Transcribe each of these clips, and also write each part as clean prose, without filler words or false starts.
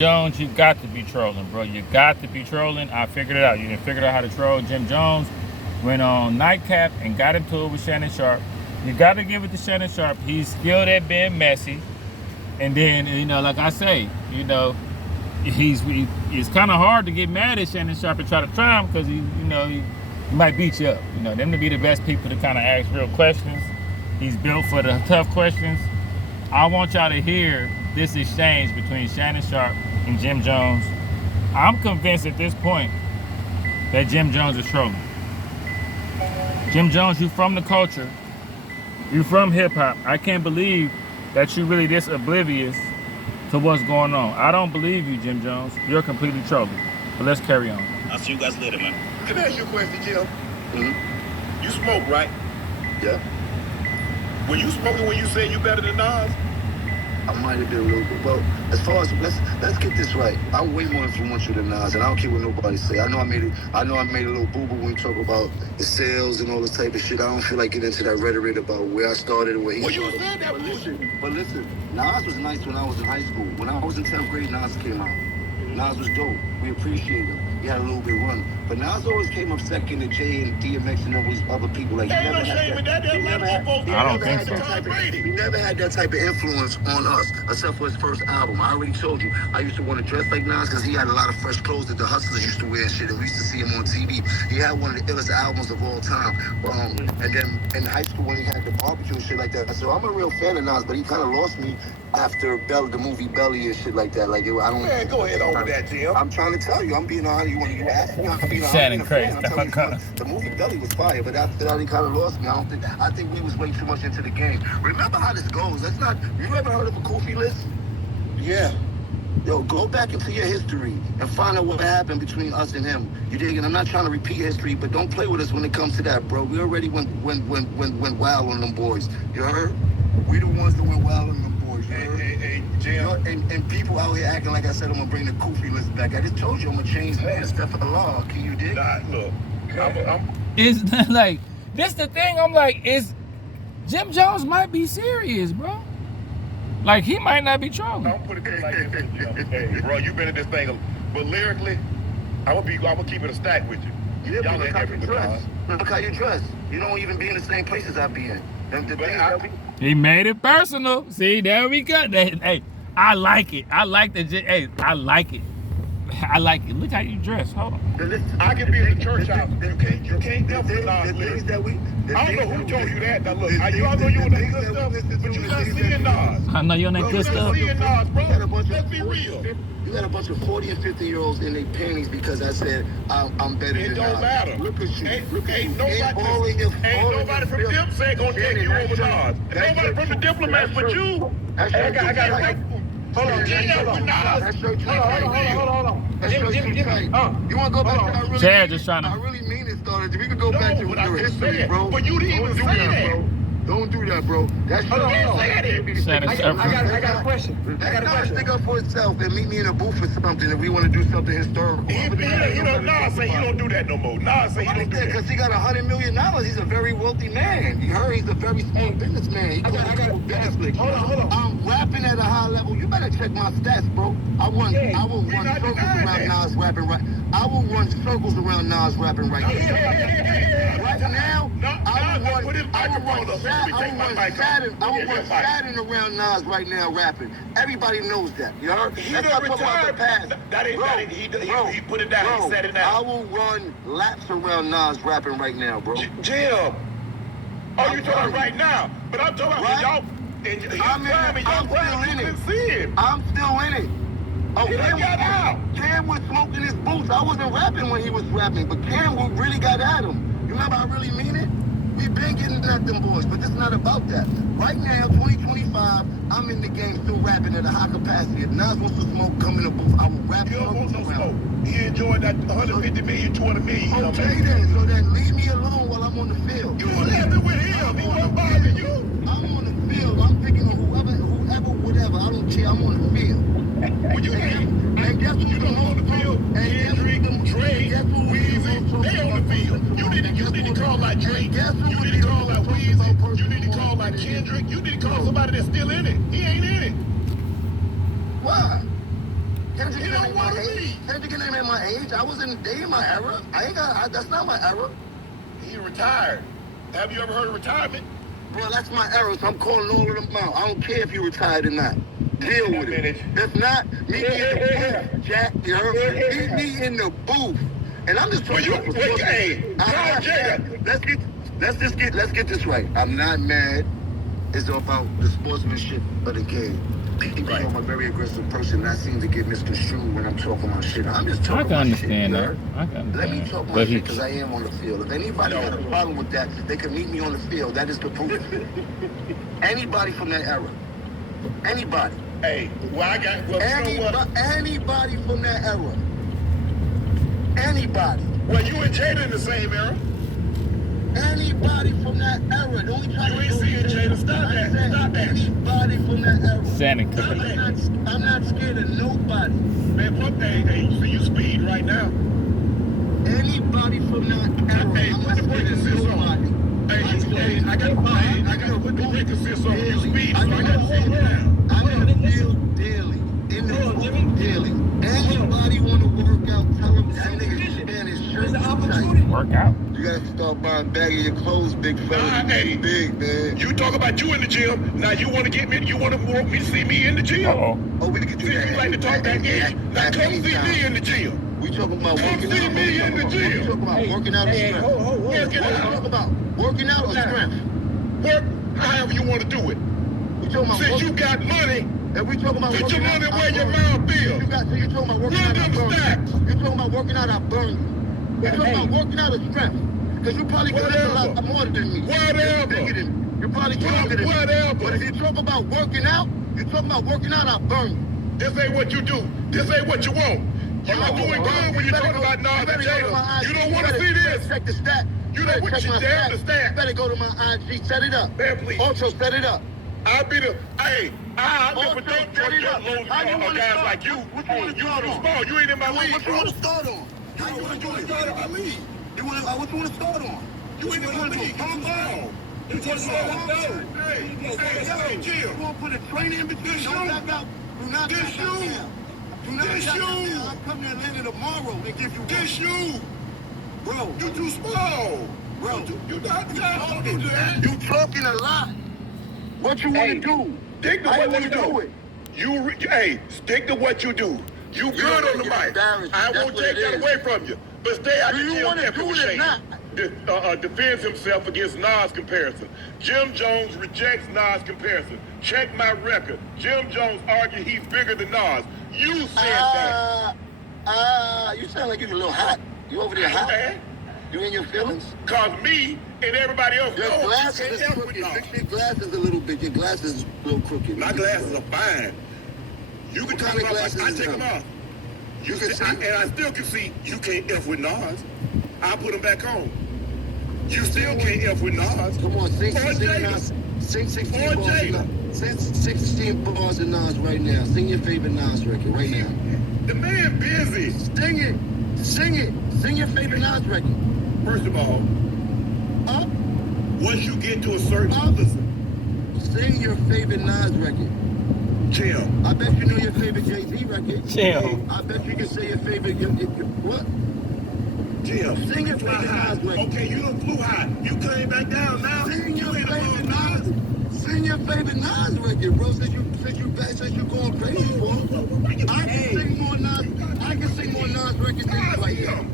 Jones, you got to be trolling, bro. You got to be trolling. I figured it out. You didn't figure out how to troll. Jim Jones went on Nightcap and got into it with Shannon Sharpe. You got to give it to Shannon Sharpe. He's skilled at being messy. And then, like I say, it's kind of hard to get mad at Shannon Sharpe and try to try him because he might beat you up. Them to be the best people to kind of ask real questions. He's built for the tough questions. I want y'all to hear this exchange between Shannon Sharpe and Jim Jones. I'm convinced at this point that Jim Jones is trolling. Jim Jones, you from the culture. You from hip hop. I can't believe that you really this oblivious to what's going on. I don't believe you, Jim Jones. You're completely trolling. But let's carry on. I'll see you guys later, man. Can I ask you a question, Jim? Mm-hmm. You smoke, right? Yeah. Were you smoking when you said you better than Nas? I might have been a little bit. Well, as far as let's get this right. I'm way more influential than Nas, and I don't care what nobody say. I know I made a little boo-boo when we talk about the sales and all this type of shit. I don't feel like getting into that rhetoric about where I started and where he started. Well, you said that but listen, Nas was nice when I was in high school. When I was in 10th grade, Nas came out. Nas was dope. We appreciate him. He had a little bit run. But Nas always came up second to Jay and DMX and all these other people. Like, ain't no shame in that. I don't think so. He never had that type of influence on us, except for his first album. I already told you, I used to want to dress like Nas because he had a lot of fresh clothes that the hustlers used to wear and shit, and we used to see him on TV. He had one of the illest albums of all time. And then in high school when he had the barbecue and shit like that. So I'm a real fan of Nas, but he kind of lost me after the movie Belly and shit like that. Like, I don't... Man, go ahead on with that, Jim. I'm trying to tell you, I'm being honest. You ask me, I'm being honest. Shannon crazy. The movie Belly was fire, but after that, he kind of lost me. I think we was way too much into the game. Remember how this goes. You ever heard of a Kofi list? Yeah. Yo, go back into your history and find out what happened between us and him. You dig? And I'm not trying to repeat history, but don't play with us when it comes to that, bro. We already went wild on them boys. You heard? We the ones that went wild on them boys. Hey, Jim. And people out here acting like I said I'm gonna bring the Kofi list back. I just told you I'm gonna change the stuff for the law. Can you dig? Nah, look. It's like, this the thing, I'm like, Jim Jones might be serious, bro. Like, he might not be trolling. I'm put it like this, Jim. Hey, bro, you been in this thing, but lyrically, I'm gonna keep it a stack with you. Yeah, Y'all look ain't how happy you with dress. Nas. Look how you dress. You don't even be in the same places I be in. He made it personal. See, there we go. Hey, I like it. I like it. I like it. Look how you dress. Hold on. I can be in the church house. You can't never Nas lyrics. I don't know who told you that. Now look, I know you on that good stuff, but you not seeing Nas. I know you on that good stuff. You not seeing Nas, bro. Let's be real. You got a bunch of 40 and 50-year-olds in their panties because I said I'm better than Nas. It don't matter. Look at you. Ain't nobody from Dipset gonna take you over Nas. Ain't nobody from the Diplomats but you. I got Hold on, Jim. Hold on. You want to go back to I really Chad just trying to... I really mean it started. We could go back to your history, bro. But you didn't even say that. Bro. Don't do that, bro. That's Hold on. I got a question. Stick up for itself and meet me in a booth or something if we want to do something historical. Nas say he don't do that no more. Nas say he don't do that. Because he got $100 million. He's a very wealthy man. You heard? He's a very smart businessman. He got a business. Hold on. I'm rapping at a high level. You better check my stats, bro. I will run circles around Nas rapping right. I will run circles around Nas rapping right now. Right now, I will run Shannon around Nas right now rapping. Everybody knows that. You heard? He done retired. He put it down. He said it down. I will run laps around Nas rapping right now, bro. Jim. Oh, you talking right now? But I'm talking about y'all. I'm still in it. Oh, Cam was smoking his boots. I wasn't rapping when he was rapping, but Cam really got at him. You remember I really mean it? We've been getting at them boys, but this is not about that. Right now, 2025, I'm in the game still rapping at a high capacity. If Nas wants to smoke, come in the booth, I will rap. You don't want no smoke. He enjoyed that 150 million, 200 million. Okay then, so then leave me alone while I'm on the field. You were laughing with him. He wasn't bothering you. I'm on the field. I'm picking on whoever, whatever. I don't care. I'm on the field. When you and guess what you don't on the field? Kendrick, Dre, Weezy, they on the field. You need to call like Drake. You need to call like Weezy. You need to call like Kendrick. You need to call somebody that's still in it. He ain't in it. Why? Kendrick He ain't don't at want my to age. leave. Kendrick ain't at my age. I wasn't. They in my era. I ain't got. That's not my era. He retired. Have you ever heard of retirement? Bro, that's my era. So I'm calling all of them out. I don't care if you retired or not. Deal with it. That's not me in the booth, Jack. You heard me? Me in the booth. And I'm just talking about let's get this right. I'm not mad. It's about the sportsmanship of the game. People know I'm a very aggressive person, and I seem to get misconstrued when I'm talking my shit. I'm just talking my shit. I can understand. Let me talk my shit because I am on the field. If anybody has a problem with that, they can meet me on the field. That is the proof. Anybody from that era. Anybody. Hey, well, you know what? Anybody from that era. Anybody. Well, you and Jada in the same era. Anybody from that era. Don't try You ain't seeing Jada. Stop that. Stop that. Anybody from that era. Shannon, I'm not scared of nobody. Man, fuck that. Hey, so you speed right now. Anybody from that era. Hey, I'm put not the brake scared of assist on. nobody. Hey, I got to put the brake assist on. You speed, so I got to sit down. I'm in the field daily. In the booth daily. Anybody want to work out, tell them that nigga Spanish shirt tight. work out. You gotta start buying bagging your clothes, big fella. Hey, big man. You talk about you in the gym. Now you want to get me? You want to want me to see me in the gym? Oh, we can do See, that. you like to talk that ish. Now come see me in the gym. We talking about Come working see out. me in the gym. We talking about working out or strength. Working What out. you talking about? Working out or strength? Work however you want to do it. We talking about Since you got money, and we talking about put your working out. money where your mouth is. So you talking about working Run out. them stacks. You talking about working out. I burn you. You talking about working out or strength? Because you probably can lift a lot more than me. Whatever. You're probably stronger than me. Whatever. But if you talk about working out, I burn you. This ain't what you do. This ain't what you want. You are doing good when you talk about Nas and Jada. You don't want to see this. Check the stat. You don't want to damn the stat. Better go to my IG. Set it up. Man, please. Also, set it up. I'll be the. Hey, I never done set it up. loads How you of wanna guys start? like you. What you Hey, wanna you start too on? small. You ain't in my league, What you bro. want to start on? How you want to start in my league? What you want to start on? You ain't in my league. Come on. You too small. Hey, Jill. You want to put a trainer in between? Don't back out. Do not This back out you. now. Do not This back out you. now. I'm coming to Atlanta tomorrow and give you This you. Bro, You too small. bro. You not don't do that. You talking a lot. What you want to do? Stick to How what you you wanna do. Hey, stick to what you do. You good on the mic. embarrassed. I That's won't what take it that is. away from you. But stay out Do the you gym wanna after do the it or shade. not? Defends himself against Nas comparison. Jim Jones rejects Nas comparison. Check my record. Jim Jones argued he's bigger than Nas. You said that. You sound like you're a little hot. You over there hot? Man, You in your feelings? cause me and everybody else Your knows glasses you is can't F with crooked. Nas. Fix your glasses a little bit. Your glasses is a little crooked. My glasses are fine. You can What talk kind of about glasses I is take them them? off. You can see. And I still can see you can't F with Nas. I put them back on. You still can't F with Nas. Come on, sing Or 16 Jada. Nas. Sing 16 Or bars of Jada. Nas. Sing 16 bars of Nas right now. Sing your favorite Nas record right now. The man busy. Sing it. Sing it. Sing your favorite Nas record. First of all, Up. once you get to a certain listen, Sing your favorite Nas record. Jim. I bet you know your favorite Jay-Z record. Chill. I bet you can say your favorite. What? Jim. Sing your fly favorite high. Nas record. Okay, you done flew high. You came back down now. Sing your You ain't favorite above Nas. Sing your favorite Nas record, bro. Since you going crazy for it. I can sing more Nas. I can sing more Nas records than you right now.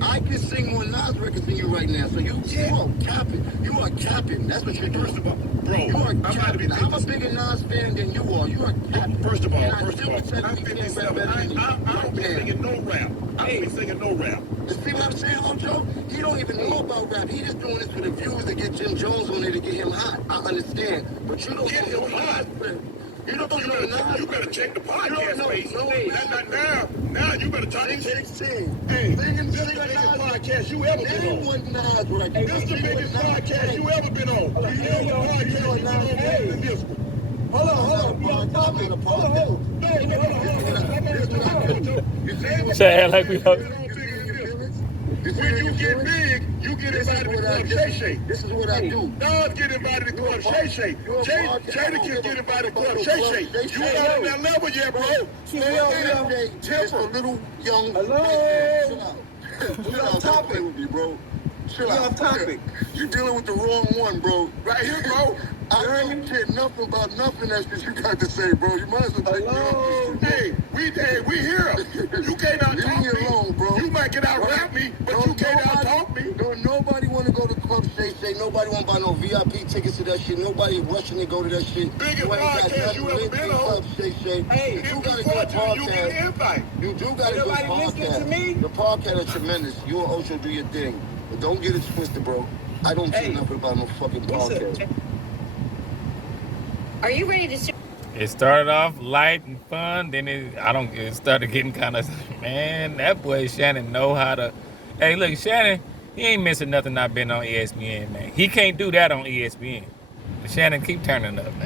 I can sing more Nas records than you right now. So you are capping. You are capping. That's what you're doing. First of all, bro, You are I'm about to be capping. I'm a bigger Nas fan than you are. You are capping. First of all, And I I'm still pretend you can't rap 57. better than you. I don't be Yeah. singing no rap. I don't be singing no rap. You see what I'm saying, Ocho? He don't even know about rap. He just doing this for the views to get Jim Jones on there to get him hot. I understand. But you don't Get know him hot? You don't know Nas. You better check the You don't podcast know page. no Now you better talk to Sing check. 16. Hey, Sing this is the biggest podcast you ever been Name on. one Nas record. This is the biggest podcast you ever been on. You know what podcast you been on more than this one. Hold on. We don't talk in the podcast. No. Say like we hope. When you get big, you you get invited to Club Shay Shay. This is what I do. Nas get invited to Club Shay Shay. Jada get invited to Club Shay Shay. You not on that level yet, bro. Just a little young. Hello. Chill out. Stop playing with me, bro. Chill out. Off topic. You dealing with the wrong one, bro. Right here, bro. I don't care nothing about nothing that you got to say, bro. You might as well take me off this shit, Hey, we here. You can't out Leave talk me me. alone, bro. You might get out rap me, but you can't out talk me. Don't nobody want to go to Club Shay Shay. Nobody want to buy no VIP tickets to that shit. Nobody rushing to go to that shit. Biggest podcast you ever been on. Club Shay Shay. Hey, you If got you to want do to, a you get an podcast. invite. You do got to do a Nobody listening to me? podcast. The podcast is tremendous. You and Ocho do your thing. But don't get it twisted, bro. I don't care nothing about no fucking podcast. Are you ready to start? It started off light and fun, then it started getting kind of, man, that boy Shannon know how to. Hey, look, Shannon, he ain't missing nothing not been on ESPN, man. He can't do that on ESPN. Shannon, keep turning up, man.